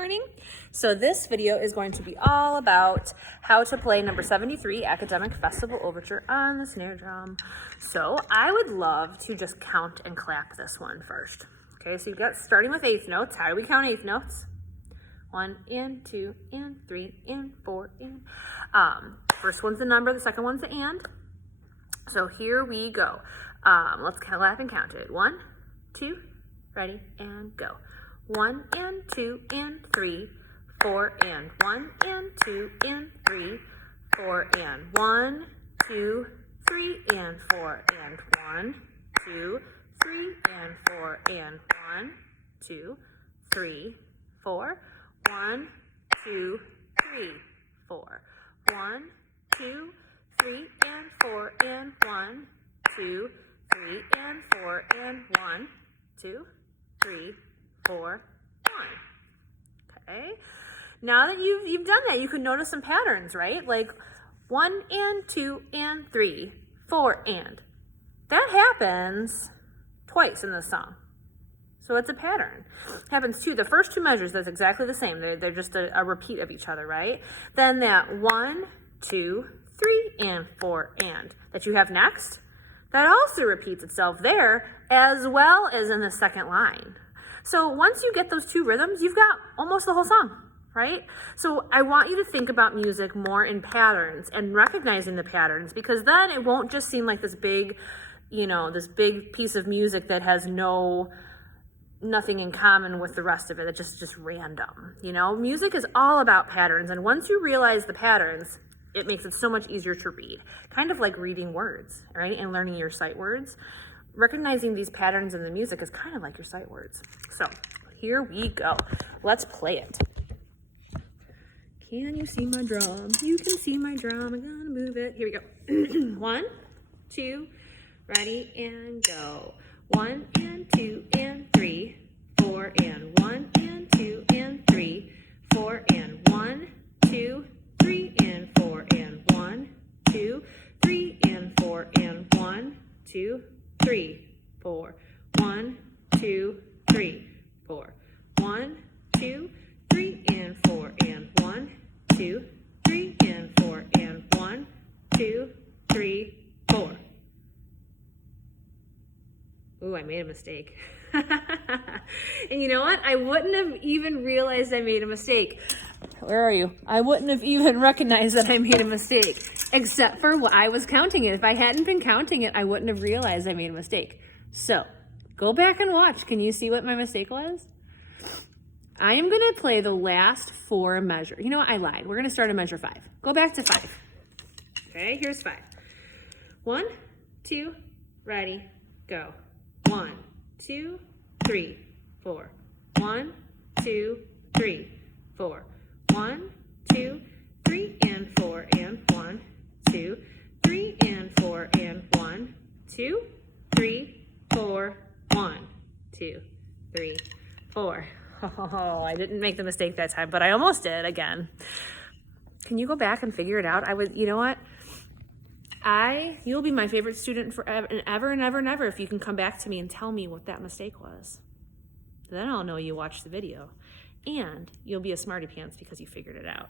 morning. So this video is going to be all about how to play number 73 Academic Festival Overture on the snare drum. So I would love to just count and clap this one first. Okay, so you got starting with eighth notes. How do we count eighth notes? 1 and 2 and 3 and 4 and first one's the number, the second one's the and. So here we go. Let's clap and count it. 1, 2, ready, and go. 1 and 2 and 3, 4 and 1 and 2 and 3, 4 and 1, 2, 3 and 4 and 1, 2, 3 and 4 and 1, 2, 3, 4, 1, 2, 3, 4, 1, 2, 3 and 4 and 1, 2, 3 and 4 and 1, 2, 3, 4, 1. Okay. Now that you've done that, you can notice some patterns, right? Like 1 and 2 and 3, 4 and. That happens twice in the song. So it's a pattern. It happens too. The first two measures, that's exactly the same. They're just a repeat of each other, right? Then that 1, 2, 3, and 4 and that you have next, that also repeats itself there as well as in the second line. So once you get those two rhythms, you've got almost the whole song, right? So I want you to think about music more in patterns and recognizing the patterns, because then it won't just seem like this big, this big piece of music that has nothing in common with the rest of it. It's just random. Music is all about patterns, and once you realize the patterns, it makes it so much easier to read. Kind of like reading words, right? And learning your sight words. Recognizing these patterns in the music is kind of like your sight words. So here we go. Let's play it. Can you see my drum? You can see my drum. I'm gonna move it. Here we go. 1, 2, ready, and go. 1 and 2 and 3, 4 and 1 and 2 and 3, 4 and 1, 2, 3 and 4 and 1, 2, 3 and 4 and 1, 2, 3, 4, 1, 2, 3, 4, 1, 2, 3 and 4 and 1, 2, 3 and 4 and 1, 2, 3, 4. Ooh, I made a mistake. And you know what? I wouldn't have even realized I made a mistake. Where are you? I wouldn't have even recognized that I made a mistake, except for I was counting it. If I hadn't been counting it, I wouldn't have realized I made a mistake. So go back and watch. Can you see what my mistake was? I am going to play the last 4 measures. You know what? I lied. We're going to start at measure 5. Go back to 5. Okay, here's 5. 1, 2, ready, go. 1, 2, 3, 4. 1, 2, 3, 4. 1, 2, 3 and 4 and 1, 2, 3 and 4 and 1, 2, 3, 4, 1, 2, 3, 4. Oh, I didn't make the mistake that time, but I almost did again. Can you go back and figure it out? You know what? You'll be my favorite student forever and ever and ever and ever if you can come back to me and tell me what that mistake was. Then I'll know you watched the video. And you'll be a smarty pants because you figured it out.